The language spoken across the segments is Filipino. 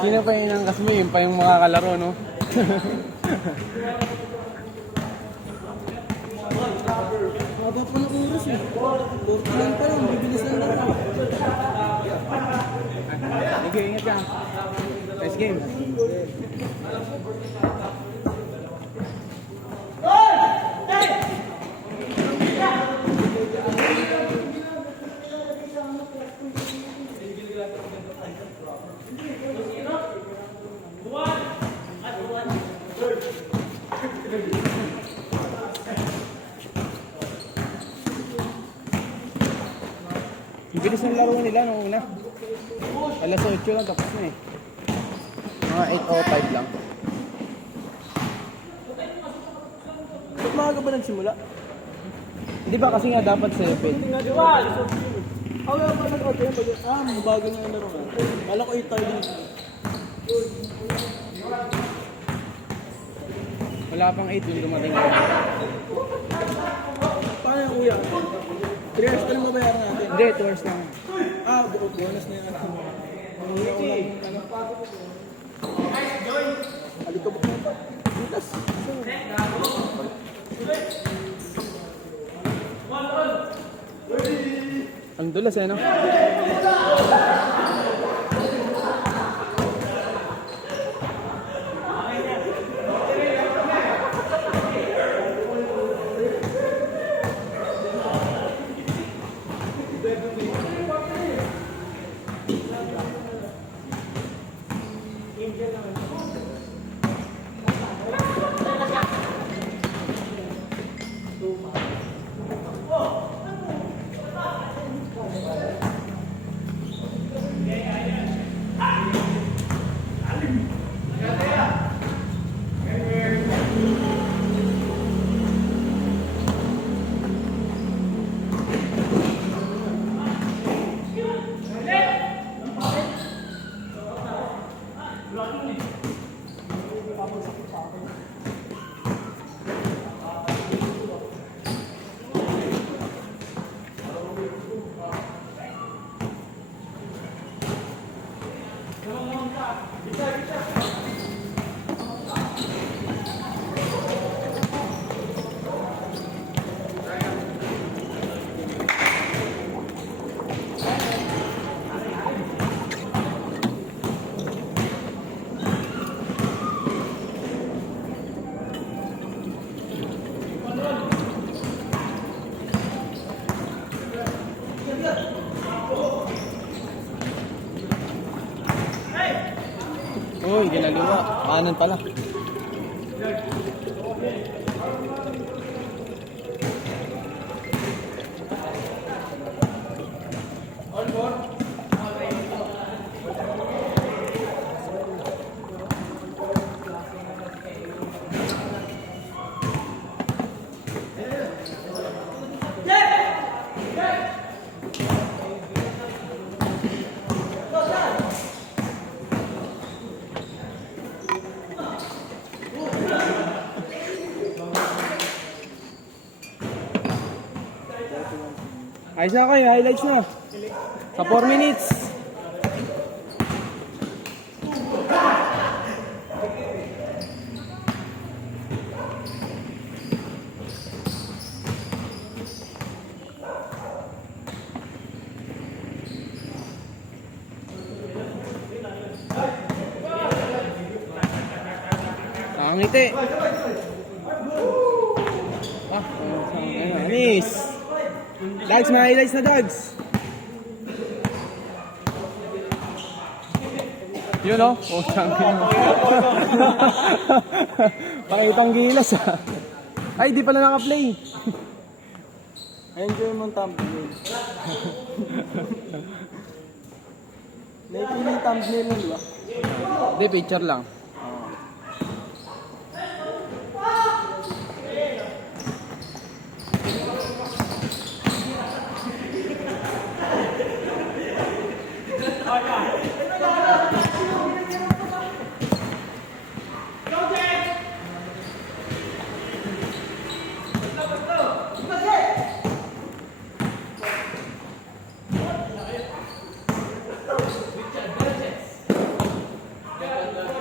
Sino pa yung inangkas mo? Yun pa yung makakalaro, no? Haba pa ng oras eh. 40 lang pa lang, bibilis lang lang. Okay, ingat ka. Nice game. Ang bilis ng laro nila nung una. Alas 8 lang tapos na eh. Mga 8:05 lang. Ba't maaga ba nagsimula? Hindi ba kasi nga dapat 7? Wala pa nag-out yan. Mabago na yung laro nga. Kala ko 8 tayo din. Wala pang 8 yung dumating. Paano yung kuya? 3 hours pa lang mabayaran natin. Hindi, 2 hours lang. Bonus na yan. Alikabok na ito. Bukas. Ang dulas eh, no? Uy, ginagawa. Kanan pala. Ayos na kayo, highlights na. Sa 4 minutes. Ngiti. Anis. Dogs, mga highlights na dogs. Yun o. Oh, champion mo. Pakitang gilas ah. Ay, di pala naka-play. I-enjoy mo ang thumbnail. Naipili yung thumbnail mo, di ba? Hindi, picture lang.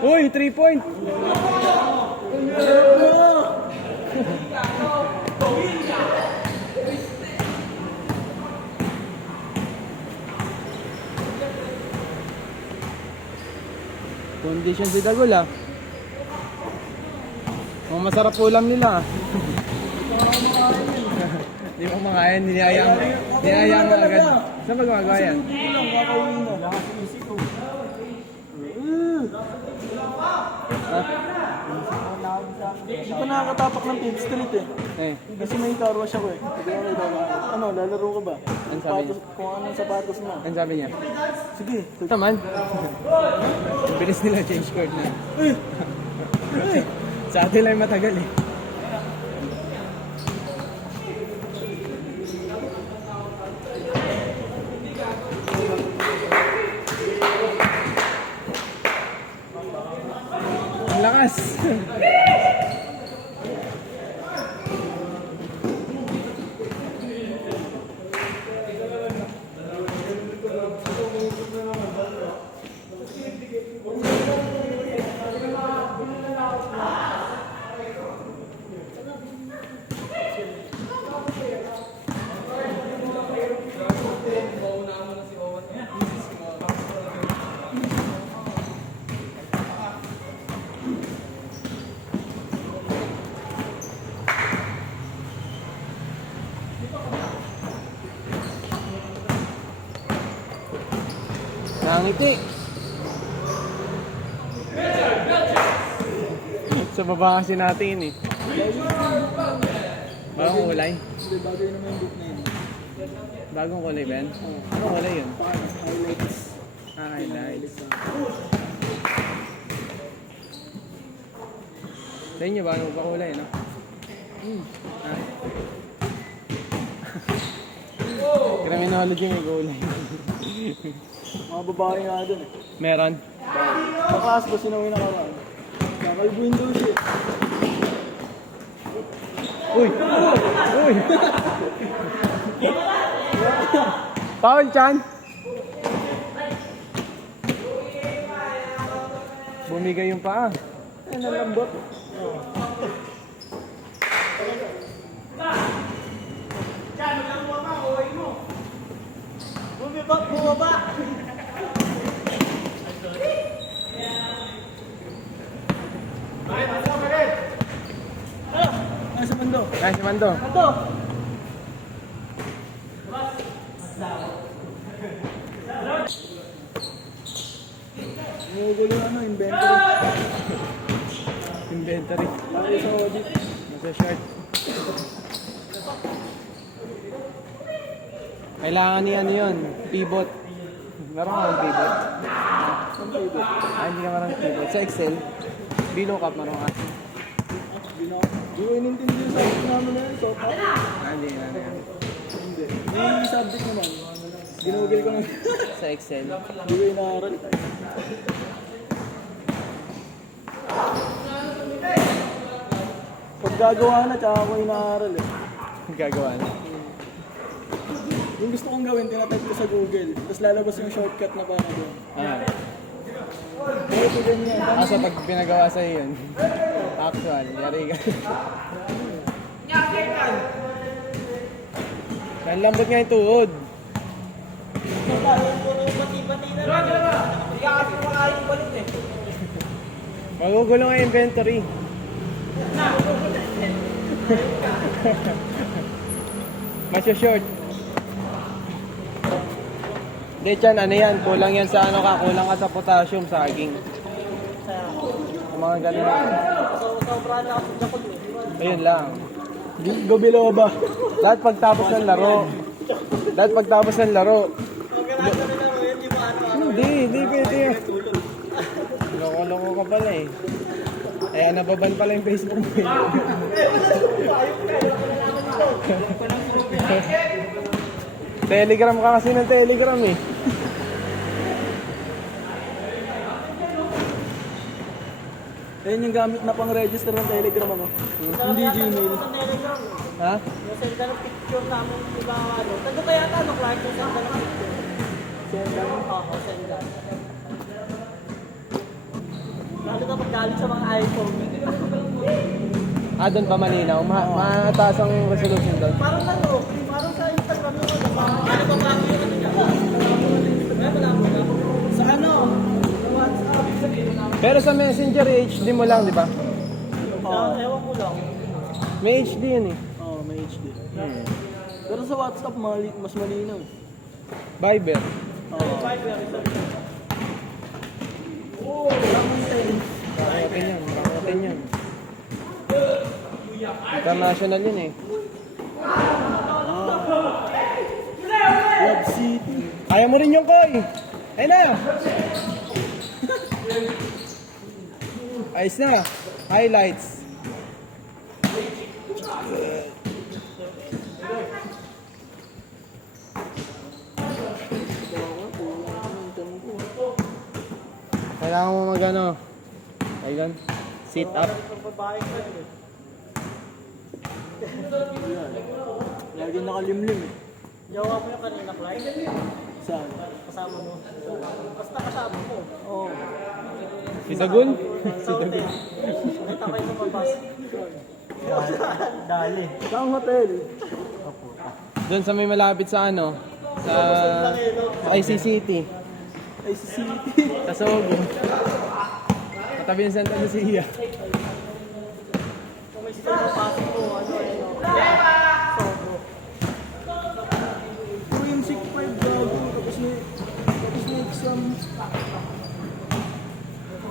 Uy, 3 point! Condition si Dagol ah. Mga masarap ulam nila. Hindi mo makain, niyayang mo agad. Saan ba gumagawa yan? Lang, kakawin na. Ha? Hindi pa nakakatapak ng 5th Street eh. Eh, Kasi may car wash ako eh. Hindi ako may dadaan. Ano, lalaro ka ba? Ano sabi niya? Kung anong sapatos mo. ano sabi niya? Sige. Ito naman. Ang bilis nila change court na. Sa atin lang matagal eh. Ang lakas! Nangiti. Sa baba kasi natin eh. Bagong kulay. Hindi, bagay naman yung book na yun. Bagong kulay, Ben? Anong kulay yun? Highlights. Ah, highlights. Sa inyo ba? Ano ba kulay, no? Ah. Criminology may kulay. Mga babae nga dun eh. Meron? Nakas ba sinawin na karaan? Kakalbuin daw siya. Uy! Uy! Paul Chan! Bumigay yung paa. Ay, nalambot. Bumaba! Ay, sa mundo. Ay, si Mando. Ito! Umugulo yung ano, inventory. Inventory. Lagi sa audit. Nasa short. Kailangan ni ano yun, pivot. Meron ka ng pivot? Ang favorite. Ah, hindi ka marang pivot. Sa Excel, VLOOKUP meron ka. Di ko inintindi yung subject namin na yun. So, Ah, hindi na. hindi. May subject naman. Ginugil ko lang. Sa Excel. Di ko inaaral. Pag gagawa na, tsaka ako inaaral eh. Gagawa na. Yung gusto kong gawin, tinatype ko sa Google. Tapos lalabas yung shortcut na para doon. Ah. Kaya ito ganyan. Kaso pag pinagawa sa'yo yun, actual, yari ka. Ang lambot nga yung tuhod. Magugulo nga yung inventory. Masya short. Hindi Chan, ano yan? Kulang yan sa ano ka? Kulang ka sa potassium, saging. Yung mga ganun. Ayun lang. Gobiloba. Lahat pagtapos ng laro. Lahat pagtapos ng laro. Hindi pwede. Loko-loko ka pala eh. Ayan, nababan pala yung Facebook mo. Telegram ka kasi ng Telegram eh. Ayun yung gamit na pang-register ng Telegram ano. Hindi Gmail. Ha? Send ka ng picture namin, di ba, ano? Tago kaya ka, ano, Clark, yung send ka ng picture. Send lang. Oo, send ka. Lalo na pag galing sa mga iPhone. Doon pa malinaw. Mataas ang resolution doon. Parang parang sa Instagram yung ano, ano ba ba yung ano niya? Wala mo na. Sa ano? Sa WhatsApp. Pero sa Messenger, HD mo lang, di ba? Ewan ko lang. May HD yun eh. Oo, may HD. Pero sa WhatsApp, mas malinaw. Viber. Oo. Makakotin yan, makakotin yan. International yun eh. Love City. Kaya mo rin yung Koy! Ayun na! Ayos na! Highlights! Kailangan mo mag-ano? Ayun. Sit up. Lagi nakalimlim eh. Jawa mo yung kanina, Clyde. Saan? Kasama mo. Basta kasama mo. Oo. Si Sagun? Sa hotel. Nakita kayo lumabas. Dali. Saan hotel? Doon sa may malapit sa ano? Sa ICCT. Ay, si City. Sa Sogo. Katabi ng Santa Lucia. Kung may sila pasok mo, ano. Sobo. Pero yung 6.5 gago, tapos may exam.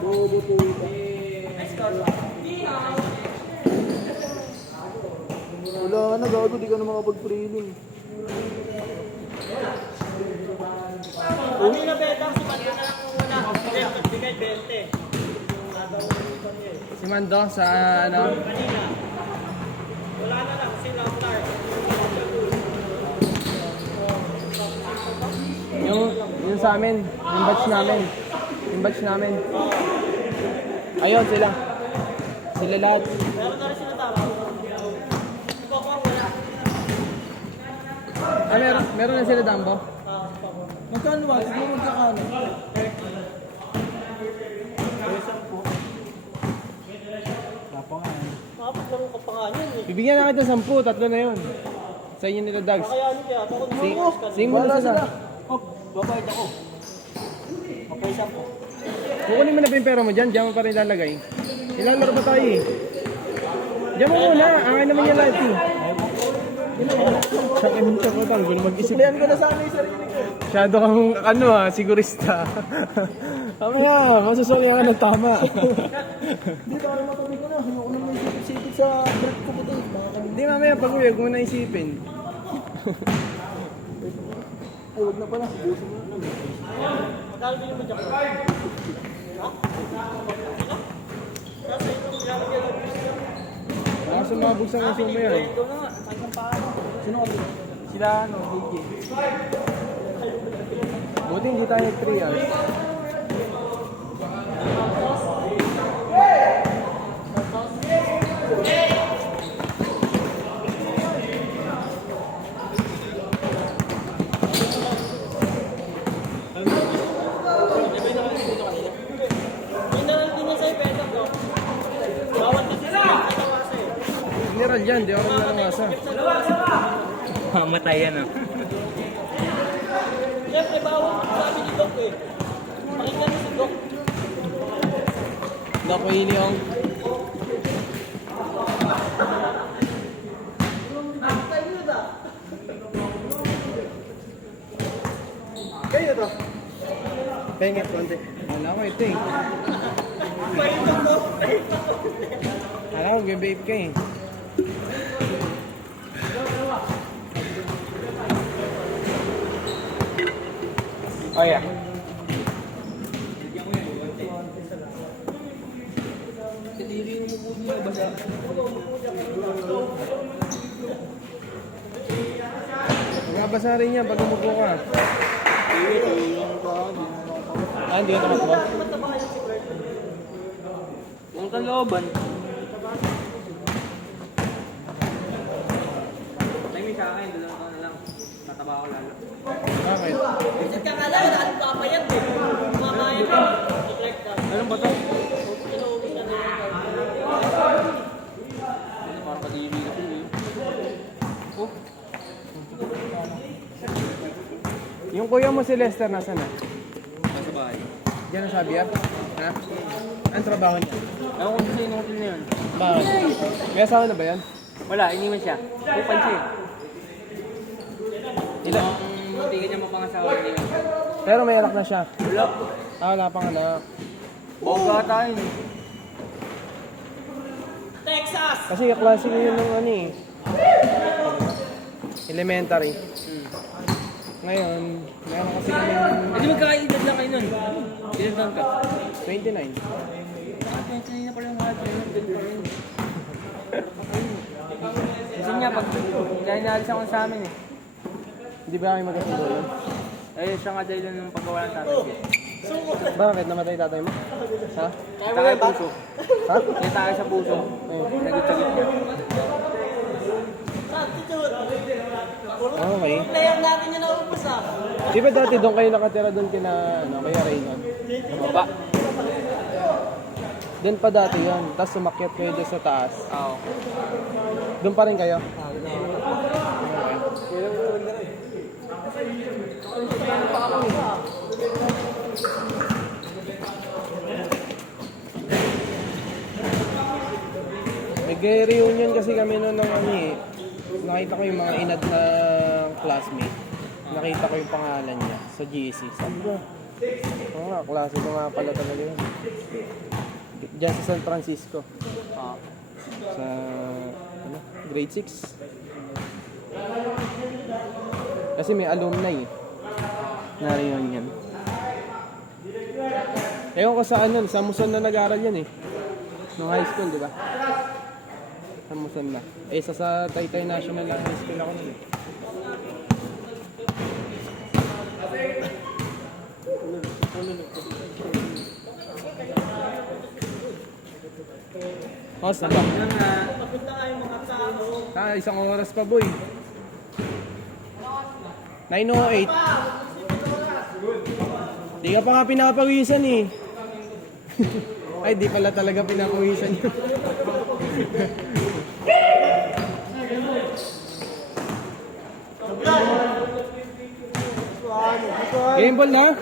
Bobo po ito. Wala ka na gago, di ka na makapag-prelim. Kanina betang si Mando na lang muna. Bigay 20. Si Mando sa ano? Kanina. Wala na lang, si Lampard. Yung sa amin, yung batch namin. Yung batch namin. Ayun sila. Sila lahat. Meron na rin sila tama. Pokong wala. Meron na sila Dambo? Magkano ba? Tignan mo magkakano. Makapaglaro ka pa nga yun eh. Bibigyan na kita 10, tatlo na yun. Sa inyo nila Dags. Kaya ano kaya? Ako naman Sing mo na sila. Oh, babayad ako. Okay, siya po. Kukunin mo na ba yung pera mo dyan? Diyan mo pa rin lalagay. Ilalaro pa tayo eh. Diyan mo muna. Angay naman yung lahat eh. Sa akin siya ko pang gulo mag-isip. Suklihan ko na sana yung sarili ko. Masyado kang ano sigurista. Mamaya, masusuli ka ng tama. Hindi, para matabi ko na. Ayoko na may sipit sa break ko puti. Hindi mamaya pag uwi, huwag mo na isipin. Ay, wag na pala. Busin mo na. Magkano bilhin mo dyan? Ha? Kasi ito, lalagyan ng gusto. Baka sumabog sa ngayon mo yan. Ito na nga, saan kang paano? Sino kami? Sila, ano, DJ. Buti hindi tayo 3 hours. Mineral din niya sa'yo, pwede ko. Bawal kasi sa kalawasa eh. General yan, di ako nalangasa. Mamatayan ah. Siyempre, bawal sabi ni Doc eh. Pakinggan mo si Doc. Dako Iliong. Kayo to. Pengen konti. Wala ko ito eh. Alam ko, babe ka eh. Oh yeah. Magkabasa rin yan pag umupo ka. Hindi ka tamakbo? Yung kalooban. May sa akin, doon na lang. Tataba ako lalo. Bakit? Kasi ka kala, wala kang papayat eh. Mamayat eh. Like that. Anong ba to? Yung kuya mo si Lester, nasa na? Nasa bahay. Diyan ang sabi yan? Ha? Ang trabaho niya? Ewan ko sa inong na yun. Bakit? May asawa na ba yan? Wala, iniwan siya. Kupan siya eh. Ilan? Hindi ka niya mapangasawa, iniwan siya. Pero may anak na siya. Wala. Ah, wala pang anak. Boga tayo eh. Texas! Kasi kaklase ko yun ng ano eh. Elementary. Ngayon, meron kasi kami Hindi magkakaedad lang kayo nun. Ilan taon ka? 29. Ah, 29 na pala yung mga doon pa rin. Kasi niya, pag naiinalis ako sa amin eh. Hindi ba kayo magkasundo yun? Eh, siya nga dahil ng paggawa ng tatay ko. Bakit? Namatay tatay mo? Ha? Takay puso. Ha? May takay sa puso. Nagit-tagit niya. Okay. Player natin yung naubos ah. Di ba dati doon kayo nakatira doon kina, kaya Raynon? Baba. Doon pa dati yun. Tapos sumakyat kayo doon sa taas. Oo. Doon pa rin kayo? Nag-reunion kasi kami noon ng ano eh. Nakita ko yung mga inad na classmate. Nakita ko yung pangalan niya sa GC. Sabi ko, oo nga, klase ko nga pala talaga yun. Diyan sa San Francisco. Oo. Sa ano, grade 6. Kasi may alumni eh. Na reunion. Ewan ko sa ano, sa Muson na nag-aaral yan eh. Nung high school, di ba? Sa Muson na. Eh, sa Taytay National High School ako nun eh. How's na ba? Yun nga. Ah, isang oras pa boy. 9:08. Di ka pa nga pinapawisan eh. Ay, di pala talaga pinapawisan yun. Game ball na?